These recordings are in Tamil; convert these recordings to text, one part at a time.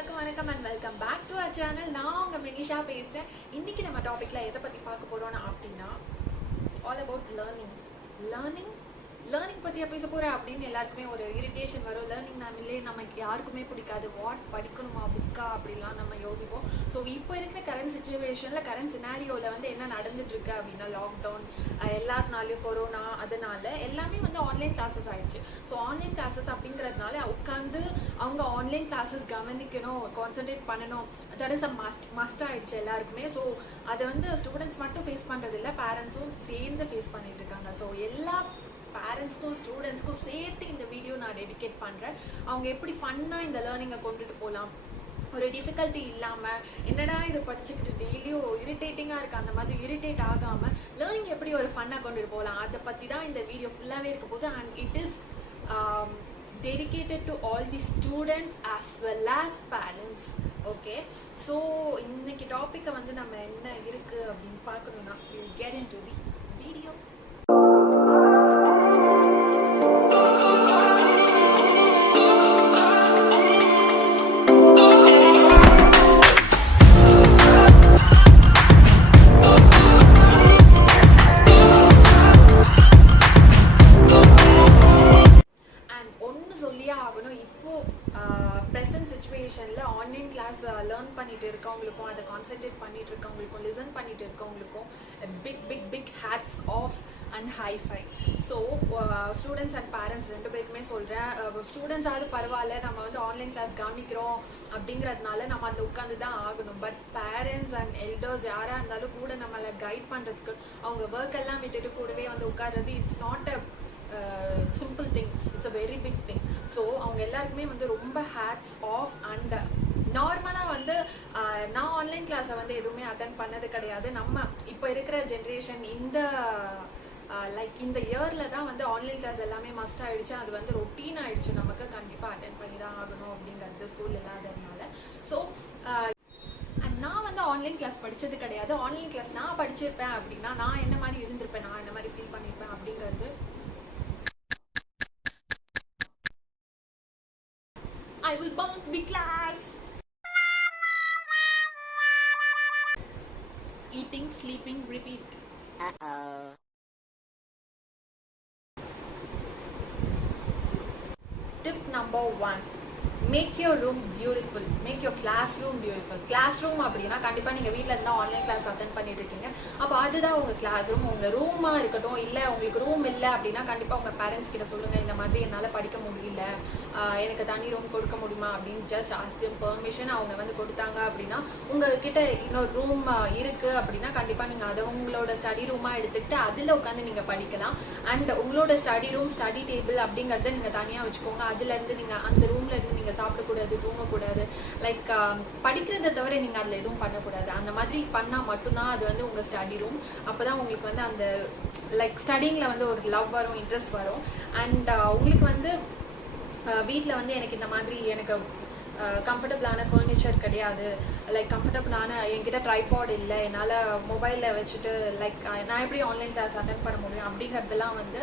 எல்லாருக்கும் வணக்கம் and welcome back to our channel. நான் உங்க மினிஷா பேசுறேன். இன்னைக்கு நம்ம டாபிக்ல எதை பத்தி பார்க்க போறோம்னா அப்படின்னா ஆல் அபவுட் லேர்னிங் பற்றியா பேச போகிறேன் அப்படின்னு எல்லாருக்குமே ஒரு இரிட்டேஷன் வரும். லேர்னிங் நாமளே நமக்கு யாருக்குமே பிடிக்காது. வாட் படிக்கணுமா புக்கா அப்படிலாம் நம்ம யோசிப்போம். ஸோ இப்போ இருக்கிற கரண்ட் சுச்சுவேஷனில் கரண்ட் சினாரியோவில் வந்து என்ன நடந்துட்டு இருக்கு அப்படின்னா லாக்டவுன் எல்லாருனாலையும் கொரோனா அதனால எல்லாமே வந்து ஆன்லைன் கிளாஸஸ் ஆயிடுச்சு. ஸோ ஆன்லைன் கிளாஸஸ் அப்படிங்கிறதுனால உட்காந்து அவங்க ஆன்லைன் கிளாஸஸ் கவனிக்கணும், கான்சென்ட்ரேட் பண்ணணும். தட் இஸ் அ மஸ்ட் ஆயிடுச்சு எல்லாருக்குமே. ஸோ அதை வந்து ஸ்டூடெண்ட்ஸ் மட்டும் ஃபேஸ் பண்ணுறது இல்லை, பேரண்ட்ஸும் சேர்ந்து ஃபேஸ் பண்ணிட்டு இருக்காங்க. ஸோ எல்லா பேரண்ட்ஸ்க்கும் ஸ்டூடெண்ட்ஸ்க்கும் சேர்த்து இந்த வீடியோ நான் டெடிகேட் பண்ணுறேன். அவங்க எப்படி ஃபன்னாக இந்த லேர்னிங்கை கொண்டுட்டு போகலாம், ஒரு டிஃபிகல்ட்டி இல்லாமல் என்னடா இது படிச்சுக்கிட்டு டெய்லியும் இரிட்டேட்டிங்காக இருக்குது அந்த மாதிரி இரிட்டேட் ஆகாமல் லேர்னிங் எப்படி ஒரு ஃபன்னாக கொண்டுட்டு போகலாம் அதை பற்றி தான் இந்த வீடியோ ஃபுல்லாகவே இருக்க போது. And it is dedicated to all the students as well as parents. Okay, so இன்னைக்கு டாப்பிக்கை வந்து நம்ம என்ன இருக்குது அப்படின்னு பார்க்கணுன்னா we'll get into the video. Present சுச்சுவேஷனில் ஆன்லைன் கிளாஸ் லேர்ன் பண்ணிட்டு இருக்கவங்களுக்கும் அதை கான்சென்ட்ரேட் பண்ணிட்டு இருக்கவங்களுக்கும் லிசன் பண்ணிட்டு இருக்கவங்களுக்கும் big hats off and hi fi. So students and parents ரெண்டு பேருக்குமே சொல்கிறேன். ஸ்டூடெண்ட்ஸாவது பரவாயில்ல, நம்ம வந்து ஆன்லைன் கிளாஸ் கவனிக்கிறோம் அப்படிங்கிறதுனால நம்ம அதில் உட்காந்து தான் ஆகணும். பட் பேரண்ட்ஸ் அண்ட் எல்டர்ஸ் யாராக இருந்தாலும் கூட நம்மளை கைட் பண்ணுறதுக்கு அவங்க ஒர்க் எல்லாம் விட்டுட்டு கூடவே வந்து உட்கார்றது it's not a simple thing, it's a very big thing. So அவங்க எல்லாருக்குமே வந்து ரொம்ப ஹேட்ஸ் ஆஃப். அண்ட் நார்மலாக வந்து நான் ஆன்லைன் கிளாஸை வந்து எதுவுமே அட்டன் பண்ணது கிடையாது. நம்ம இப்போ இருக்கிற ஜென்ரேஷன் இந்த இந்த இயரில் தான் வந்து ஆன்லைன் கிளாஸ் எல்லாமே மஸ்ட் ஆகிடுச்சு. அது வந்து ரொட்டீன் ஆகிடுச்சு, நமக்கு கண்டிப்பாக அட்டன் பண்ணி தான் ஆகணும் அப்படிங்கிறது ஸ்கூல் இல்லாததுனால. ஸோ நான் வந்து ஆன்லைன் கிளாஸ் படித்தது கிடையாது. ஆன்லைன் கிளாஸ் நான் படிச்சிருப்பேன் அப்படின்னா நான் என்ன மாதிரி இருந்திருப்பேன், நான் என்ன மாதிரி ஃபீல் பண்ணியிருப்பேன் அப்படிங்கிறது I will bunk the class. Eating, sleeping, repeat. Tip number 1. Make your room beautiful. Make your classroom beautiful. Classroom அப்படின்னா கண்டிப்பாக நீங்கள் வீட்டில் இருந்தால் ஆன்லைன் கிளாஸ் அட்டென்ட் பண்ணிட்டு இருக்கீங்க. அப்போ அதுதான் உங்கள் கிளாஸ் ரூம். உங்கள் ரூமாக இருக்கட்டும். இல்லை உங்களுக்கு ரூம் இல்லை அப்படின்னா கண்டிப்பாக உங்கள் பேரண்ட்ஸ் கிட்ட சொல்லுங்கள், இந்த மாதிரி என்னால் படிக்க முடியல, எனக்கு தனி ரூம் கொடுக்க முடியுமா அப்படின்னு ஜஸ்ட் ஆஸ்க் தெம் பெர்மிஷன். அவங்க வந்து கொடுத்தாங்க அப்படின்னா உங்ககிட்ட இன்னொரு ரூம் இருக்குது அப்படின்னா கண்டிப்பாக நீங்கள் அதை உங்களோட ஸ்டடி ரூமாக எடுத்துக்கிட்டு அதில் உட்காந்து நீங்கள் படிக்கலாம். அண்ட் உங்களோட ஸ்டடி ரூம், ஸ்டடி டேபிள் அப்படிங்கிறத நீங்கள் தனியாக வச்சுக்கோங்க. அதுலேருந்து நீங்கள் அந்த ரூம்லேருந்து நீங்கள் சாப்பிடக்கூடாது, தூங்கக்கூடாது, படிக்கிறத தவிர நீங்கள் அதில் எதுவும் பண்ணக்கூடாது. அந்த மாதிரி பண்ணால் மட்டும்தான் அது வந்து உங்கள் ஸ்டடி ரூம். அப்போ தான் உங்களுக்கு வந்து அந்த ஸ்டடிங்கில் வந்து ஒரு லவ் வரும், இன்ட்ரெஸ்ட் வரும். அண்ட் உங்களுக்கு வந்து வீட்டில் வந்து எனக்கு இந்த மாதிரி எனக்கு கம்ஃபர்டபுளான ஃபர்னிச்சர் கிடையாது, கம்ஃபர்டபுளான என்கிட்ட ட்ரைபாட் இல்லை, என்னால் மொபைலில் வச்சுட்டு நான் எப்படி ஆன்லைன் கிளாஸ் அட்டென்ட் பண்ண முடியும் அப்படிங்கிறதுலாம் வந்து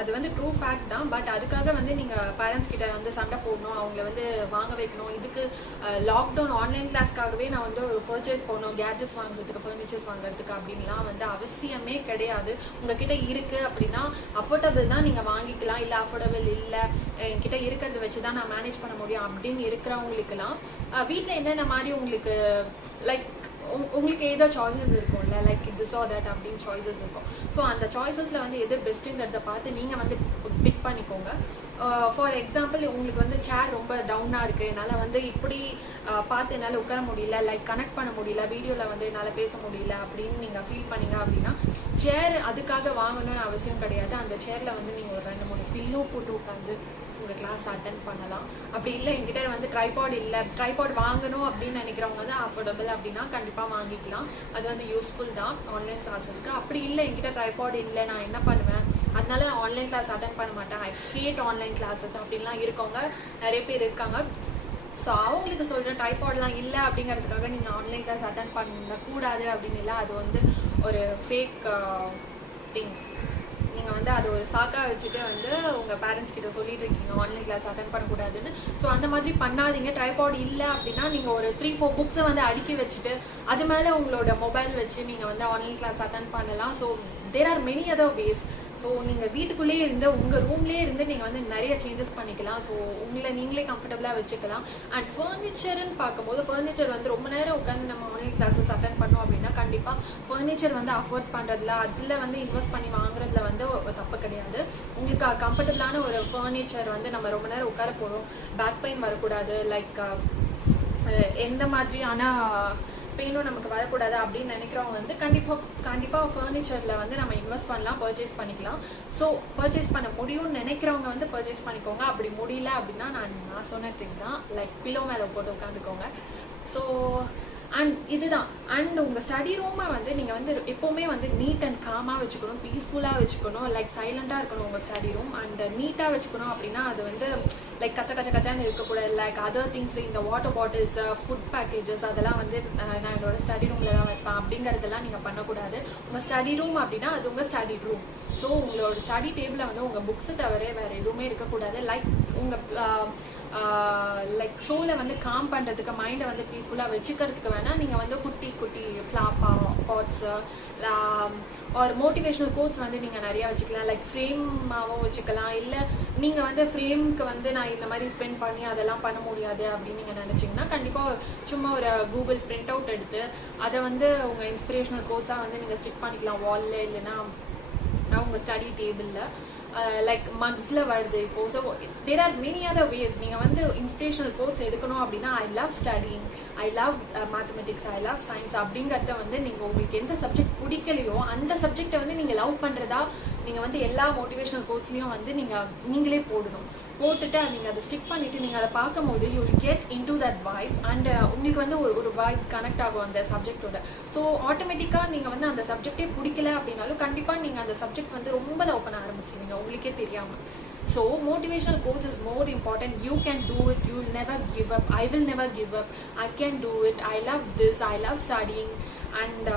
அது வந்து ட்ரூ ஃபேக்ட் தான். பட் அதுக்காக வந்து நீங்கள் பேரண்ட்ஸ் கிட்ட வந்து சண்டை போடணும், அவங்கள வந்து வாங்க வைக்கணும். இதுக்கு லாக்டவுன் ஆன்லைன் கிளாஸ்க்காகவே நான் வந்து ஒரு பர்ச்சேஸ் போகணும், கேஜெட்ஸ் வாங்குறதுக்கு, ஃபர்னிச்சர்ஸ் வாங்குறதுக்கு அப்படின்லாம் வந்து அவசியமே கிடையாது. உங்ககிட்ட இருக்குது அப்படின்னா அஃபோர்டபுள் தான், நீங்கள் வாங்கிக்கலாம். இல்லை அஃபோர்டபுள் இல்லை, என்கிட்ட இருக்கிறத வச்சு தான் நான் மேனேஜ் பண்ண முடியும் அப்படின்னு இருக்கிறவங்களுக்குலாம் வீட்டில் என்னென்ன மாதிரி உங்களுக்கு உங்களுக்கு ஏதோ சாய்ஸஸ் இருக்கும்ல, திஸ் ஆர் தட் அப்படின்னு சாய்ஸஸ் இருக்கும். ஸோ அந்த சாய்ஸஸில் வந்து எது பெஸ்ட்டுங்கிறத பார்த்து நீங்கள் வந்து பிக் பண்ணிக்கோங்க. ஃபார் எக்ஸாம்பிள், உங்களுக்கு வந்து சேர் ரொம்ப டவுனாக இருக்குது, என்னால் வந்து இப்படி பார்த்து என்னால் உட்கார முடியல, கனெக்ட் பண்ண முடியல, வீடியோவில் வந்து என்னால் பேச முடியல அப்படின்னு நீங்கள் ஃபீல் பண்ணீங்க அப்படின்னா சேர் அதுக்காக வாங்கணும்னு அவசியம் கிடையாது. அந்த சேரில் வந்து நீங்கள் ஒரு 2-3 பில்லோ போட்டு உட்காந்து உங்கள் கிளாஸ் அட்டென்ட் பண்ணலாம். அப்படி இல்லை என்கிட்ட வந்து ட்ரைபாட் இல்லை, ட்ரைபாட் வாங்கணும் அப்படின்னு நினைக்கிறவங்க வந்து அஃபோர்டபுள் அப்படின்னா கண்டிப்பாக வாங்கிக்கலாம். அது வந்து யூஸ்ஃபுல் தான் ஆன்லைன் கிளாஸஸ்க்கு. அப்படி இல்லை என்கிட்ட ட்ரைபாட் இல்லை, நான் என்ன பண்ணுவேன், அதனால ஆன்லைன் கிளாஸ் அட்டென்ட் பண்ண மாட்டேன், ஐ ஹேட் ஆன்லைன் கிளாஸஸ் அப்படின்லாம் இருக்கவங்க நிறைய பேர் இருக்காங்க. ஸோ அவங்களுக்கு சொல்கிறேன், ட்ரைபாட்லாம் இல்லை அப்படிங்கிறதுக்காக நீங்கள் ஆன்லைன் கிளாஸ் அட்டென்ட் பண்ணக்கூடாது அப்படின்னு இல்லை. அது வந்து ஒரு ஃபேக் திங். நீங்கள் வந்து அது ஒரு சாக்காக வச்சுட்டு வந்து உங்கள் பேரண்ட்ஸ் கிட்ட சொல்லிட்டு இருக்கீங்க ஆன்லைன் கிளாஸ் அட்டன் பண்ணக்கூடாதுன்னு. ஸோ அந்த மாதிரி பண்ணாதீங்க. ட்ரைபாட் இல்லை அப்படின்னா நீங்கள் ஒரு 3-4 புக்ஸை வந்து அடுக்கி வச்சுட்டு அது மேலே உங்களோட மொபைல் வச்சு நீங்கள் வந்து ஆன்லைன் கிளாஸ் அட்டன் பண்ணலாம். So there are many other ways. So நீங்கள் வீட்டுக்குள்ளேயே இருந்து உங்கள் ரூம்லேயே இருந்து நீங்கள் வந்து நிறைய சேஞ்சஸ் பண்ணிக்கலாம். ஸோ உங்களை நீங்களே கம்ஃபர்டபுளாக வச்சுக்கலாம். அண்ட் ஃபர்னிச்சர்னு பார்க்கும்போது ஃபர்னிச்சர் வந்து ரொம்ப நேரம் உட்காந்து நம்ம ஆன்லைன் கிளாஸஸ் அட்டன் பண்ணோம் அப்படின்னா கண்டிப்பாக ஃபர்னிச்சர் வந்து அஃபோர்ட் பண்ணுறதுல அதில் வந்து இன்வெஸ்ட் பண்ணி வாங்குறதுல வந்து தப்பு கிடையாது. உங்களுக்கு கம்ஃபர்டபுளான ஒரு ஃபர்னிச்சர் வந்து நம்ம ரொம்ப நேரம் உட்கார போகிறோம், பேக் பெயின் வரக்கூடாது, லைக் எந்த மாதிரியான பெயினும் நமக்கு வரக்கூடாது அப்படின்னு நினைக்கிறவங்க வந்து கண்டிப்பாக ஃபர்னிச்சரில் வந்து நம்ம இன்வெஸ்ட் பண்ணலாம், பர்ச்சேஸ் பண்ணிக்கலாம். ஸோ பர்ச்சேஸ் பண்ண முடியும்னு நினைக்கிறவங்க வந்து பர்ச்சேஸ் பண்ணிக்கோங்க. அப்படி முடியல அப்படின்னா நான் சொன்ன ட்ரிக் தான், லைக் பில்லோ மேலே போட்டு உட்காந்துக்கோங்க. ஸோ அண்ட் இதுதான். அண்ட் உங்கள் ஸ்டடி ரூமை வந்து நீங்கள் வந்து எப்போவுமே வந்து நீட் அண்ட் காமாக வச்சுக்கணும், பீஸ்ஃபுல்லாக வச்சுக்கணும், லைக் சைலண்டாக இருக்கணும் உங்கள் ஸ்டடி ரூம். அண்ட் நீட்டாக வச்சுக்கணும் அப்படின்னா அது வந்து லைக் கச்சான்னு இருக்கக்கூடாது. லைக் அதர் திங்ஸ், இந்த வாட்டர் பாட்டில்ஸ், ஃபுட் பேக்கேஜஸ் அதெல்லாம் வந்து நான் என்னோட ஸ்டடி ரூமில் தான் வைப்பேன் அப்படிங்கிறதெல்லாம் நீங்கள் பண்ணக்கூடாது. உங்கள் ஸ்டடி ரூம் அப்படின்னா அது உங்கள் ஸ்டடி ரூம். ஸோ உங்களோட ஸ்டடி டேபிளில் வந்து உங்கள் புக்ஸை தவிர வேறு எதுவுமே இருக்கக்கூடாது. லைக் உங்கள் லைக் ஷோவில் வந்து காம் பண்ணுறதுக்கு, மைண்டை வந்து பீஸ்ஃபுல்லாக வச்சுக்கிறதுக்கு வேணால் நீங்கள் வந்து குட்டி பாட்ஸு ஒரு மோட்டிவேஷ்னல் கோட்ஸ் வந்து நீங்கள் நிறையா வச்சுக்கலாம். லைக் ஃப்ரேமாகவும் வச்சுக்கலாம். இல்லை நீங்கள் வந்து ஃப்ரேம்க்கு வந்து நான் இந்த மாதிரி ஸ்பெண்ட் பண்ணி அதெல்லாம் பண்ண முடியாது அப்படின்னு நீங்கள் நினச்சிங்கன்னா கண்டிப்பாக சும்மா ஒரு கூகுள் பிரிண்ட் அவுட் எடுத்து அதை வந்து உங்கள் இன்ஸ்பிரேஷனல் கோட்ஸாக வந்து நீங்கள் ஸ்டிக் பண்ணிக்கலாம் வாலில், இல்லைன்னா உங்கள் ஸ்டடி டேபிளில். லைக் மக்ஸில் வருது இப்போ. So there are many other ways. நீங்கள் வந்து இன்ஸ்பிரேஷனல் கோட்ஸ் எடுக்கணும் அப்படின்னா I love studying, I love mathematics, I love science அப்படிங்கிறத வந்து நீங்கள் உங்களுக்கு எந்த சப்ஜெக்ட் பிடிக்கலையோ அந்த சப்ஜெக்டை வந்து நீங்கள் லவ் பண்ணுறதா நீங்கள் வந்து எல்லா மோட்டிவேஷனல் கோட்ஸ்லையும் வந்து நீங்களே போடணும். போட்டுட்டு நீங்கள் அதை ஸ்டிக் பண்ணிவிட்டு நீங்கள் அதை பார்க்கும்போது you will get in to that vibe. And உங்களுக்கு வந்து ஒரு வைப் கனெக்ட் ஆகும் அந்த சப்ஜெக்டோட. ஸோ ஆட்டோமேட்டிக்காக நீங்கள் வந்து அந்த சப்ஜெக்டே பிடிக்கல அப்படின்னாலும் கண்டிப்பாக நீங்கள் அந்த சப்ஜெக்ட் வந்து ரொம்ப லவ் பண்ண ஆரம்பிச்சிருவீங்க உங்களுக்கே தெரியாமல். So motivational quotes is more important. You can do it, you will never give up, I will never give up, I can do it, I love this, I love studying. And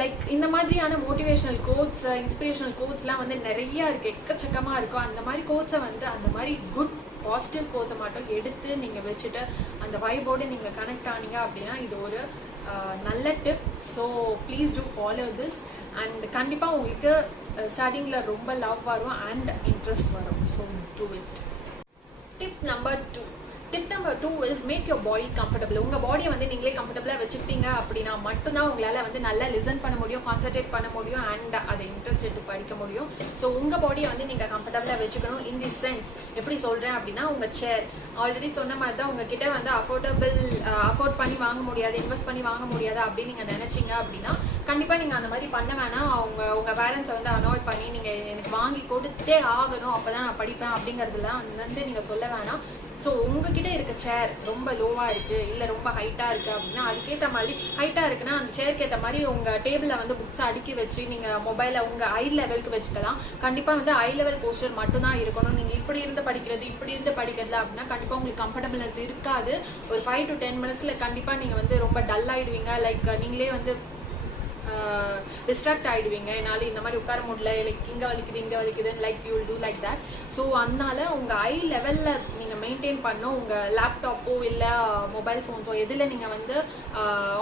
like இந்த மாதிரியான மோட்டிவேஷனல் கோட்ஸ், இன்ஸ்பிரேஷனல் கோட்ஸ்லாம் வந்து நிறையா இருக்குது, எக்கச்சக்கமாக இருக்கும். அந்த மாதிரி கோட்ஸை வந்து அந்த மாதிரி குட் பாசிட்டிவ் கோட்ஸை மட்டும் எடுத்து நீங்கள் வச்சுட்டு அந்த வைபோடு நீங்கள் கனெக்ட் ஆனீங்க அப்படின்னா இது ஒரு நல்ல tip. So please do follow this. And கண்டிப்பாக உங்களுக்கு ஸ்டடிங்கில் ரொம்ப லவ் வரும் அண்ட் இன்ட்ரெஸ்ட் வரும். So do it. Tip number 2 is make your body comfortable. உங்கள் பாடியை வந்து நீங்களே கம்ஃபர்டபுளாக வச்சுக்கிட்டீங்க அப்படின்னா மட்டும்தான் உங்களால் வந்து நல்லா லிசன் பண்ண முடியும், கான்சன்ட்ரேட் பண்ண முடியும் அண்ட் அதை இன்ட்ரெஸ்ட் எடுத்து படிக்க முடியும். ஸோ உங்கள் பாடியை வந்து நீங்கள் கம்ஃபர்டபுளாக வச்சுக்கணும். இன் தி சென்ஸ் எப்படி சொல்கிறேன் அப்படின்னா உங்கள் சேர் ஆல்ரெடி சொன்ன மாதிரி தான் உங்ககிட்ட வந்து அஃபோர்ட் பண்ணி வாங்க முடியாது, இன்வெஸ்ட் பண்ணி வாங்க முடியாது அப்படின்னு நீங்கள் நினச்சிங்க அப்படின்னா கண்டிப்பாக நீங்கள் அந்த மாதிரி பண்ண வேணாம். உங்கள் பேரண்ட்ஸை வந்து அவாய்ட் பண்ணி நீங்கள் எனக்கு வாங்கி கொடுத்தே ஆகணும் அப்போ தான் நான் படிப்பேன் அப்படிங்கிறதுலாம் வந்து நீங்கள் சொல்ல வேணாம். ஸோ உங்ககிட்ட இருக்க சேர் ரொம்ப லோவாக இருக்குது, இல்லை ரொம்ப ஹைட்டாக இருக்குது அப்படின்னா அதுக்கேற்ற மாதிரி ஹைட்டாக இருக்குன்னா அந்த சேருக்கு ஏற்ற மாதிரி உங்கள் டேபிளில் வந்து புக்ஸை அடுக்கி வச்சு நீங்கள் மொபைலை உங்கள் ஐ லெவலுக்கு வச்சுக்கலாம். கண்டிப்பாக வந்து ஐ லெவல் போஸ்டர் மட்டும்தான் இருக்கணும். நீங்கள் இப்படி இருந்து படிக்கிறதுல அப்படின்னா கண்டிப்பாக உங்களுக்கு கம்ஃபர்டபுள்னஸ் இருக்காது. ஒரு 5 to 10 minutes கண்டிப்பாக நீங்கள் வந்து ரொம்ப டல் ஆகிடுவீங்க. லைக் நீங்களே வந்து டிஸ்ட்ராக்ட் ஆகிடுவீங்க. என்னால் இந்த மாதிரி உட்கார முடியல, லைக் இங்கே வலிக்குதுன்னு like you will do like that. So அதனால உங்கள் ஐ லெவலில் நீங்கள் மெயின்டைன் பண்ணணும். உங்கள் லேப்டாப்போ இல்லை மொபைல் ஃபோன்ஸோ எதில் நீங்கள் வந்து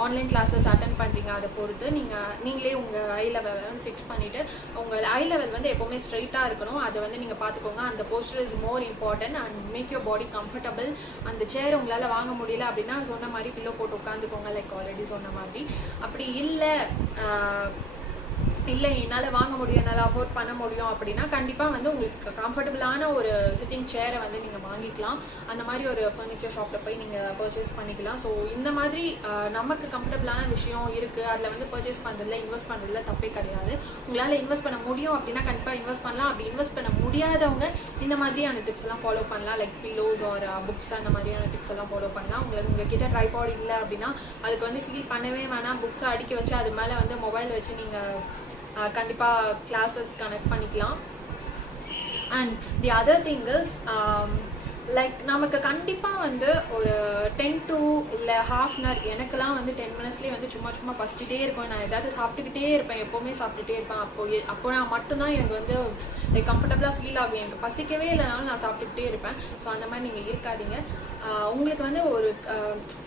ஆன்லைன் கிளாஸஸ் அட்டன் பண்ணுறீங்க அதை பொறுத்து நீங்களே உங்கள் ஐ லெவலை வந்து ஃபிக்ஸ் பண்ணிவிட்டு உங்கள் ஐ லெவல் வந்து எப்போவுமே ஸ்ட்ரைட்டாக இருக்கணும். அதை வந்து நீங்கள் பார்த்துக்கோங்க. அந்த poster is more important and make your body comfortable. அந்த சேர் உங்களால் வாங்க முடியல அப்படின்னா சொன்ன மாதிரி பில்லோ போட்டு உட்காந்துக்கோங்க, லைக் ஆல்ரெடி சொன்ன மாதிரி. அப்படி இல்லை என்னால் வாங்க முடியும், என்னால் அஃபோர்ட் பண்ண முடியும் அப்படின்னா கண்டிப்பாக வந்து உங்களுக்கு கம்ஃபர்டபுளான ஒரு சிட்டிங் சேரை வந்து நீங்கள் வாங்கிக்கலாம். அந்த மாதிரி ஒரு ஃபர்னிச்சர் ஷாப்பில் போய் நீங்கள் பர்ச்சேஸ் பண்ணிக்கலாம். ஸோ இந்த மாதிரி நமக்கு கம்ஃபர்டபுளான விஷயம் இருக்குது, அதில் வந்து பர்ச்சேஸ் பண்ணுறதுல இன்வெஸ்ட் பண்ணுறதுல தப்பே கிடையாது. உங்களால் இன்வெஸ்ட் பண்ண முடியும் அப்படின்னா கண்டிப்பாக இன்வெஸ்ட் பண்ணலாம். அப்படி இன்வெஸ்ட் பண்ண முடியாதவங்க இந்த மாதிரியான டிப்ஸ் எல்லாம் ஃபாலோ பண்ணலாம். லைக் பில்லோஸ் ஆர் புக்ஸ் அந்த மாதிரியான டிப்ஸ் எல்லாம் ஃபாலோ பண்ணலாம். உங்ககிட்ட ட்ரைபாட் இல்லை அப்படின்னா அதுக்கு வந்து ஃபீல் பண்ணவே வேணாம். புக்ஸை அடுக்கி வச்சு அது மேலே வந்து மொபைல் வச்சு நீங்கள் கண்டிப்பாக கிளாஸஸ் கனெக்ட் பண்ணிக்கலாம். And the other thing is like நமக்கு கண்டிப்பாக வந்து ஒரு 10 to இல்லை ஹாஃப் அன் ஹவர், எனக்கெல்லாம் வந்து 10 minutesலேயே வந்து சும்மா சும்மா பசிச்சுட்டே இருக்கும். நான் ஏதாவது சாப்பிட்டுக்கிட்டே இருப்பேன், எப்போவுமே சாப்பிட்டுட்டே இருப்பேன். அப்போ நான் மட்டும்தான் எனக்கு வந்து லைக் கம்ஃபர்டபுளாக ஃபீல் ஆகும். எனக்கு பசிக்கவே இல்லைனாலும் நான் சாப்பிட்டுக்கிட்டே இருப்பேன். ஸோ அந்த மாதிரி நீங்கள் இருக்காதீங்க. உங்களுக்கு வந்து ஒரு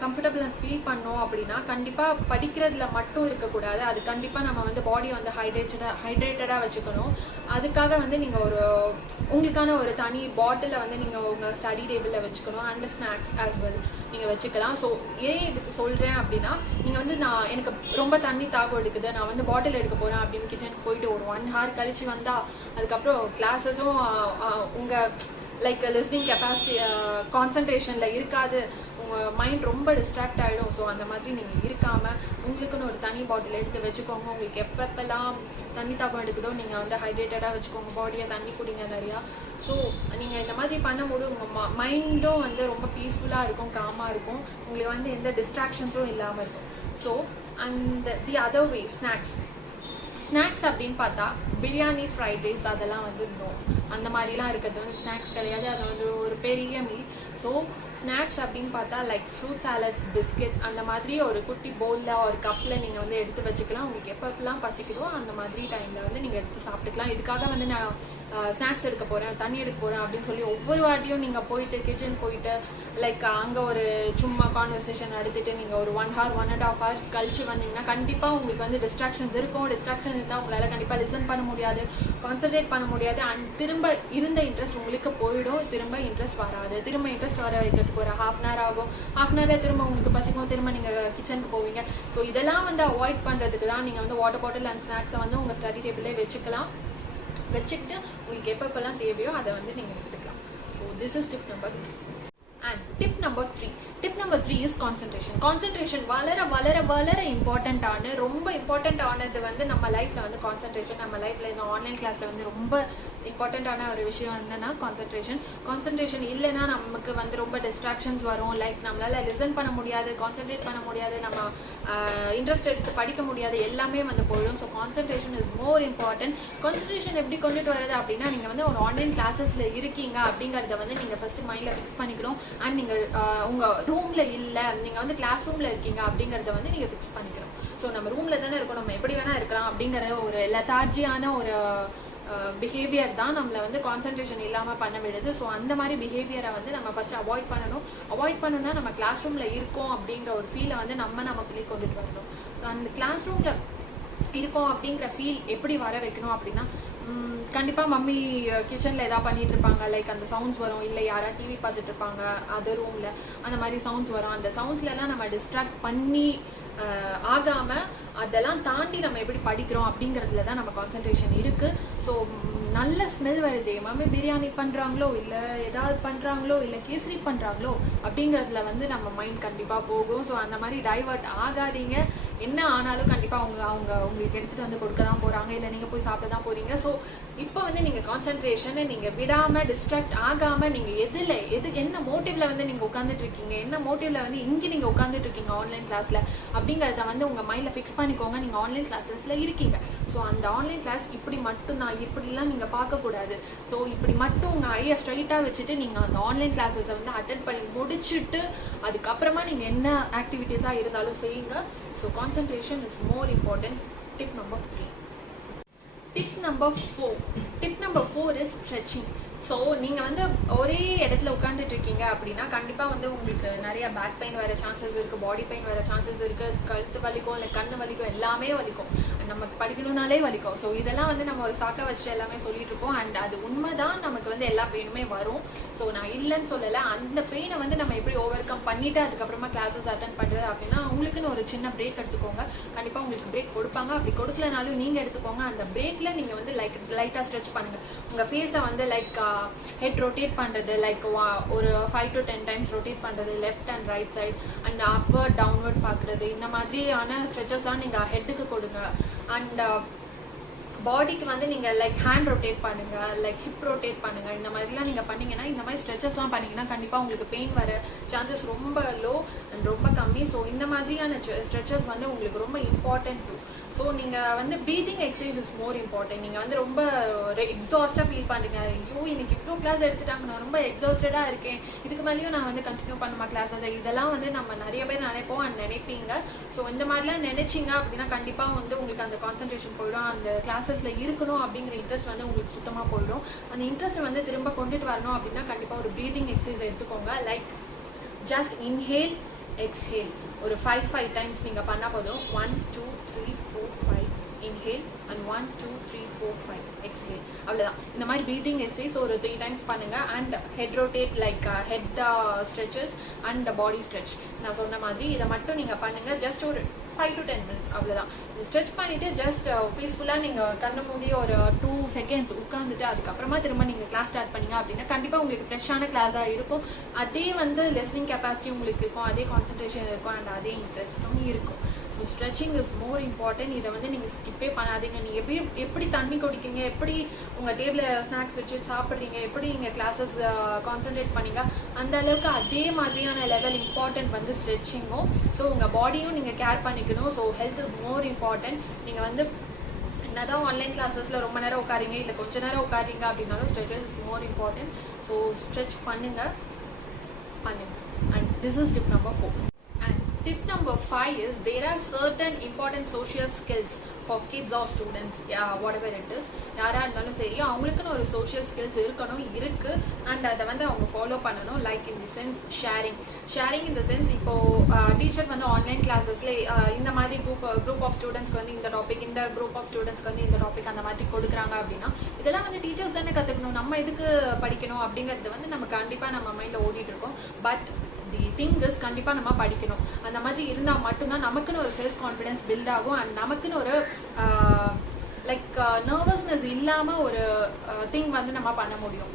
கம்ஃபர்டபுள்னஸ் ஃபீல் பண்ணோம் அப்படின்னா கண்டிப்பாக படிக்கிறதுல மட்டும் இருக்கக்கூடாது. அது கண்டிப்பாக நம்ம வந்து பாடியை வந்து ஹைட்ரேட்டடாக வச்சுக்கணும். அதுக்காக வந்து நீங்கள் உங்களுக்கான ஒரு தனி பாட்டிலை வந்து நீங்கள் உங்கள் ஸ்டடி டேபிளில் வச்சுக்கணும். அண்ட் ஸ்நாக்ஸ் ஆஸ் வெல் நீங்கள் வச்சுக்கலாம். ஸோ ஏன் இதுக்கு சொல்கிறேன் அப்படின்னா, நீங்கள் வந்து எனக்கு ரொம்ப தண்ணி தாகம் எடுக்குது, நான் வந்து பாட்டில் எடுக்க போகிறேன் அப்படின்னு கிச்சனுக்கு போயிட்டு ஒரு 1 hour கழிச்சு வந்தால் அதுக்கப்புறம் கிளாஸஸும் உங்கள் லைக் லிஸ்னிங் கெப்பாசிட்டி கான்சன்ட்ரேஷனில் இருக்காது, உங்கள் மைண்ட் ரொம்ப டிஸ்ட்ராக்ட் ஆகிடும். ஸோ அந்த மாதிரி நீங்கள் இருக்காமல் உங்களுக்குன்னு ஒரு தனி பாட்டில் எடுத்து வச்சுக்கோங்க. உங்களுக்கு எப்பப்பெல்லாம் தண்ணி தாகம் எடுக்குதோ நீங்கள் வந்து ஹைட்ரேட்டடாக வச்சுக்கோங்க, பாடியை தண்ணி குடிங்க நிறையா. ஸோ நீங்கள் இந்த மாதிரி பண்ணும்போது உங்கள் மைண்டும் வந்து ரொம்ப பீஸ்ஃபுல்லாக இருக்கும், காமாக இருக்கும், உங்களுக்கு வந்து எந்த டிஸ்ட்ராக்ஷன்ஸும் இல்லாமல் இருக்கும். So and the other way snacks அப்படின்னு பார்த்தா பிரியாணி, ஃப்ரைட் ரைஸ் அதெல்லாம் வந்து அந்த மாதிரிலாம் இருக்கிறது வந்து ஸ்நாக்ஸ் கிடையாது. அது வந்து ஒரு பெரிய மீல். ஸோ ஸ்நாக்ஸ் அப்படின்னு பார்த்தா லைக் ஃப்ரூட் சாலட்ஸ், பிஸ்கெட்ஸ் அந்த மாதிரி ஒரு குட்டி பவுலில் ஒரு கப்பில் நீங்கள் வந்து எடுத்து வச்சுக்கலாம். உங்களுக்கு எப்பப்பெல்லாம் பசிக்குதோ அந்த மாதிரி டைமில் வந்து நீங்கள் எடுத்து சாப்பிட்டுக்கலாம். இதுக்காக வந்து நான் ஸ்நாக்ஸ் எடுக்க போகிறேன், தண்ணி எடுக்க போகிறேன் அப்படின்னு சொல்லி ஒவ்வொரு வாட்டியும் நீங்கள் போயிட்டு கிச்சன் போயிட்டு லைக் அங்கே ஒரு சும்மா கான்வர்சேஷன் எடுத்துகிட்டு நீங்கள் ஒரு 1 hour 1.5 hours கழிச்சு வந்தீங்கன்னா கண்டிப்பாக உங்களுக்கு வந்து டிஸ்ட்ராக்ஷன்ஸ் இருக்கும். டிஸ்ட்ராக்ஷன் இருந்தால் உங்களால் கண்டிப்பாக லிசன் பண்ண முடியாது, கான்சன்ட்ரேட் பண்ண முடியாது. அண்ட் திரும்ப இருந்த இன்ட்ரெஸ்ட் உங்களுக்கு போயிடும், திரும்ப இன்ட்ரெஸ்ட் வராது. திரும்ப இன்ட்ரெஸ்ட் வர வைக்கிறதுக்கு ஒரு 1/2 hour ஆகும். 1/2 hour திரும்ப உங்களுக்கு பசிக்கும், திரும்ப நீங்கள் கிச்சனுக்கு போவீங்க. ஸோ இதெல்லாம் வந்து அவாய்ட் பண்ணுறதுக்கு தான் நீங்கள் வந்து வாட்டர் பாட்டில் அண்ட் ஸ்நாக்ஸை வந்து உங்கள் ஸ்டடி டேபிளே வச்சுக்கிட்டு உங்களுக்கு எப்பப்பெல்லாம் தேவையோ அதை வந்து நீங்கள் எடுத்துக்கலாம். So this is tip number 2. And tip number 3 is concentration. வளர இம்பார்ட்டன்டான, ரொம்ப இம்பார்ட்டன்டானது வந்து நம்ம லைஃப்ல வந்து கான்சன்ட்ரேஷன். நம்ம லைஃப்ல இந்த ஆன்லைன் கிளாஸ்ல வந்து ரொம்ப இம்பார்ட்டன்டான ஒரு விஷயம் என்னன்னா கான்சன்ட்ரேஷன் இல்லைன்னா நமக்கு வந்து ரொம்ப டிஸ்ட்ராக்ஷன்ஸ் வரும். லைக் நம்மளால லிசன் பண்ண முடியாது, கான்சன்ட்ரேட் பண்ண முடியாது, நம்ம இன்ட்ரெஸ்ட் எடுத்து படிக்க முடியாது, எல்லாமே வந்து போயிடும். So concentration is more important. Concentration எப்படி கொண்டுட்டு வரது அப்படின்னா, நீங்கள் வந்து ஒரு ஆன்லைன் கிளாஸஸ்ல இருக்கீங்க அப்படிங்கிறத வந்து நீங்கள் ஃபர்ஸ்ட் மைண்ட்ல ஃபிக்ஸ் பண்ணிக்கணும். அண்ட் நீங்கள் உங்கள் ரூமில் இல்லை, நீங்கள் வந்து கிளாஸ் ரூமில் இருக்கீங்க அப்படிங்கிறத வந்து நீங்கள் ஃபிக்ஸ் பண்ணிக்கணும். ஸோ நம்ம ரூமில் தானே இருக்கோம், நம்ம எப்படி வேணால் இருக்கலாம் அப்படிங்கிற ஒரு லெத்தார்ஜியான ஒரு பிஹேவியர் தான் நம்மளை வந்து கான்சன்ட்ரேஷன் இல்லாமல் பண்ண விடுது. ஸோ அந்த மாதிரி பிஹேவியரை வந்து நம்ம ஃபர்ஸ்ட் அவாய்ட் பண்ணணும்னா நம்ம கிளாஸ் ரூமில் இருக்கோம் அப்படிங்கிற ஒரு ஃபீலை வந்து நமக்குள்ளே கொண்டுட்டு வரணும். ஸோ அந்த கிளாஸ் ரூமில் இருக்கோம் அப்படிங்கிற ஃபீல் எப்படி வர வைக்கணும் அப்படின்னா, கண்டிப்பாக மம்மி கிச்சனில் எதாவது பண்ணிட்டு இருப்பாங்க, லைக் அந்த சவுண்ட்ஸ் வரும். இல்லை யாராவது டிவி பார்த்துட்டு இருப்பாங்க அதர் ரூமில், அந்த மாதிரி சவுண்ட்ஸ் வரும். அந்த சவுண்ட்ஸ்லாம் நம்ம டிஸ்ட்ராக்ட் பண்ணி ஆகாமல் அதெல்லாம் தாண்டி நம்ம எப்படி படிக்கிறோம் அப்படிங்கிறதுல தான் நம்ம கான்சன்ட்ரேஷன் இருக்குது. ஸோ நல்ல ஸ்மெல் வருது, மம்மி பிரியாணி பண்ணுறாங்களோ இல்லை ஏதாவது பண்ணுறாங்களோ இல்லை கேசரி பண்ணுறாங்களோ அப்படிங்கிறதுல வந்து நம்ம மைண்ட் கண்டிப்பாக போகும். ஸோ அந்த மாதிரி டைவர்ட் ஆகாதீங்க. என்ன ஆனாலும் கண்டிப்பாக அவங்க உங்களுக்கு எடுத்துகிட்டு வந்து கொடுக்க தான் போகிறாங்க, இல்லை நீங்கள் போய் சாப்பிட தான் போகிறீங்க. ஸோ இப்போ வந்து நீங்கள் கான்சன்ட்ரேஷனை நீங்கள் விடாமல் டிஸ்ட்ராக்ட் ஆகாமல் நீங்கள் என்ன மோட்டிவ்ல வந்து நீங்கள் உட்காந்துட்டு இருக்கீங்க, என்ன மோட்டிவ்ல வந்து இங்கே நீங்கள் உட்காந்துட்டு இருக்கீங்க ஆன்லைன் கிளாஸில் அப்படிங்கிறத வந்து உங்கள் மைண்டில் ஃபிக்ஸ் பண்ணிக்கோங்க. நீங்கள் ஆன்லைன் கிளாஸஸில் இருக்கீங்க. ஸோ அந்த ஆன்லைன் கிளாஸ் இப்படி மட்டும் தான், இப்படிலாம் நீங்கள் பார்க்கக்கூடாது. ஸோ இப்படி மட்டும் உங்கள் ஐயை ஸ்ட்ரைட்டாக வச்சுட்டு நீங்கள் அந்த ஆன்லைன் கிளாஸஸை வந்து அட்டென்ட் பண்ணி முடிச்சுட்டு அதுக்கப்புறமா நீங்கள் என்ன ஆக்டிவிட்டீஸாக இருந்தாலும் செய்யுங்க. So concentration is more important. Tip number 3. Tip number 4 is stretching. So நீங்கள் வந்து ஒரே இடத்துல உட்காந்துட்டு இருக்கீங்க அப்படின்னா கண்டிப்பாக வந்து உங்களுக்கு நிறைய பேக் பெயின் வர சான்சஸ் இருக்குது, பாடி பெயின் வர சான்சஸ் இருக்குது, கழுத்து வலிக்கும் இல்லை கண்ணு வலிக்கும், எல்லாமே வலிக்கும், நமக்கு படிக்கணும்னாலே வலிக்கும். ஸோ இதெல்லாம் வந்து நம்ம ஒரு சாக்கை வச்சுட்டு எல்லாமே சொல்லிட்டு இருக்கோம். அண்ட் அது உண்மைதான், நமக்கு வந்து எல்லா பெயினுமே வரும். ஸோ நான் இல்லைன்னு சொல்லலை. அந்த பெயினை வந்து நம்ம எப்படி ஓவர் கம் பண்ணிவிட்டு அதுக்கப்புறமா கிளாஸஸ் அட்டென்ட் பண்ணுறது அப்படின்னா, உங்களுக்குன்னு ஒரு சின்ன பிரேக் எடுத்துக்கோங்க. கண்டிப்பாக உங்களுக்கு பிரேக் கொடுப்பாங்க. அப்படி கொடுக்கலனாலும் நீங்கள் எடுத்துக்கோங்க. அந்த பிரேக்கில் நீங்கள் வந்து லைட்டாக ஸ்ட்ரெச் பண்ணுங்கள். உங்கள் ஃபேஸை வந்து லைக் ஹெட் ரொட்டேட் பண்ணுறது, லைக் ஒரு 5 to 10 times ரொட்டேட் பண்ணுறது, left and right side, and upward downward பார்க்குறது, இந்த மாதிரியான ஸ்ட்ரெச்சஸ்லாம் நீங்கள் ஹெட்டுக்கு கொடுங்க. அண்ட் பாடிக்கு வந்து நீங்கள் லைக் ஹேண்ட் ரொட்டேட் பண்ணுங்கள், லைக் ஹிப் ரொட்டேட் பண்ணுங்கள். இந்த மாதிரிலாம் நீங்கள் பண்ணிங்கன்னா, இந்த மாதிரி ஸ்ட்ரெச்சஸ்லாம் பண்ணிங்கன்னா கண்டிப்பாக உங்களுக்கு பெயின் வர சான்சஸ் ரொம்ப லோ அண்ட் ரொம்ப கம்மி. ஸோ இந்த மாதிரியான ஸ்ட்ரெச்சஸ் வந்து உங்களுக்கு ரொம்ப இம்பார்ட்டன்ட் டூ. ஸோ நீங்கள் வந்து breathing exercise is more important. நீங்கள் வந்து ரொம்ப எக்ஸாஸ்டாக ஃபீல் பண்ணுறீங்க, ஐயோ இன்னைக்கு இவ்வளோ கிளாஸ் எடுத்துட்டாங்க, நான் ரொம்ப எக்ஸாஸ்டடாக இருக்கேன், இதுக்கு மேலேயும் நான் வந்து கண்டினியூ பண்ணுமா கிளாஸஸ், இதெல்லாம் வந்து நம்ம நிறைய பேர் நினைப்போம் அண்ட் நினைப்பீங்க. ஸோ இந்த மாதிரிலாம் நினைச்சிங்க அப்படின்னா கண்டிப்பாக வந்து உங்களுக்கு அந்த கான்சன்ட்ரேஷன் போயிடும், அந்த கிளாஸஸில் இருக்கணும் அப்படிங்கிற இன்ட்ரெஸ்ட் வந்து உங்களுக்கு சுத்தமாக போயிடும். அந்த இன்ட்ரெஸ்ட் வந்து திரும்ப கொண்டுட்டு வரணும் அப்படின்னா கண்டிப்பாக ஒரு ப்ரீதிங் எக்ஸசைஸ் எடுத்துக்கோங்க. லைக் ஜஸ்ட் இன்ஹேல் எக்ஸ்ஹேல் ஒரு 5 டைம்ஸ் நீங்கள் பண்ணால் போதும். 1 2 3 4 5 இன்ஹேல் அண்ட் 1 2 3 4 5 எக்ஸ்ஹேல், அவ்வளோதான். இந்த மாதிரி ப்ரீதிங் எக்ஸசைஸ் ஒரு 3 டைம்ஸ் பண்ணுங்க. And head rotate like head stretches and body stretch நான் சொன்ன மாதிரி இதை மட்டும் நீங்கள் பண்ணுங்க. ஜஸ்ட் ஒரு 5 to 10 minutes அவ்வளோதான். ஸ்ட்ரெச் பண்ணிட்டு ஜஸ்ட் பீஸ்ஃபுல்லாக நீங்கள் கண்ணு மூடி ஒரு 2 seconds உட்காந்துட்டு அதுக்கப்புறமா திரும்ப நீங்கள் கிளாஸ் ஸ்டார்ட் பண்ணீங்க அப்படின்னா கண்டிப்பாக உங்களுக்கு ஃப்ரெஷ்ஷான கிளாஸாக இருக்கும். அதே வந்து லிஸ்னிங் கெப்பாசிட்டி உங்களுக்கு இருக்கும், அதே கான்சன்ட்ரேஷன் இருக்கும் அண்ட் அதே இன்ட்ரெஸ்ட்டும் இருக்கும். So stretching is more important. இதை வந்து நீங்கள் ஸ்கிப்பே பண்ணாதீங்க. நீங்கள் எப்படி தண்ணி குடிக்கிறீங்க, எப்படி உங்கள் டேபிளில் ஸ்நாக்ஸ் வச்சு சாப்பிட்றீங்க, எப்படி நீங்கள் கிளாஸஸ் கான்சன்ட்ரேட் பண்ணீங்க, அந்த அளவுக்கு அதே மாதிரியான லெவல் இம்பார்ட்டன்ட் வந்து ஸ்ட்ரெச்சிங்கும். ஸோ உங்கள் பாடியும் நீங்கள் கேர் பண்ணிக்கணும். So health is more important. நீங்கள் வந்து என்னதான் ஆன்லைன் கிளாஸஸில் ரொம்ப நேரம் உட்காரிங்க இல்லை கொஞ்ச நேரம் உட்காரிங்க அப்படின்னாலும் stretches is more important. So stretch பண்ணுங்க. And this is tip number 4. Tip number 5 is there are certain important social skills for kids or students, whatever it is. யாராக இருந்தாலும் சரி அவங்களுக்குன்னு ஒரு சோஷியல் ஸ்கில்ஸ் இருக்கணும், இருக்கு. அண்ட் அதை வந்து அவங்க ஃபாலோ பண்ணணும். Like in the sense sharing in the sense இப்போது டீச்சர் வந்து ஆன்லைன் கிளாஸஸ்ல இந்த மாதிரி குரூப் ஆஃப் ஸ்டூடெண்ட்ஸ்க்கு வந்து இந்த டாபிக், இந்த குரூப் ஆஃப் ஸ்டூடெண்ட்ஸ்க்கு வந்து இந்த டாபிக் அந்த மாதிரி கொடுக்குறாங்க அப்படின்னா இதெல்லாம் வந்து டீச்சர்ஸ் தானே கற்றுக்கணும், நம்ம எதுக்கு படிக்கணும் அப்படிங்கிறது வந்து நம்ம கண்டிப்பாக நம்ம மைண்டில் ஓடிட்டு இருக்கோம். பட் தி திங் இஸ் கண்டிப்பாக நம்ம படிக்கணும். அந்த மாதிரி இருந்தால் மட்டும்தான் நமக்குன்னு ஒரு செல்ஃப் கான்ஃபிடென்ஸ் பில்ட் ஆகும். அண்ட் நமக்குன்னு ஒரு லைக் நர்வஸ்னஸ் இல்லாமல் ஒரு திங் வந்து நம்ம பண்ண முடியும்.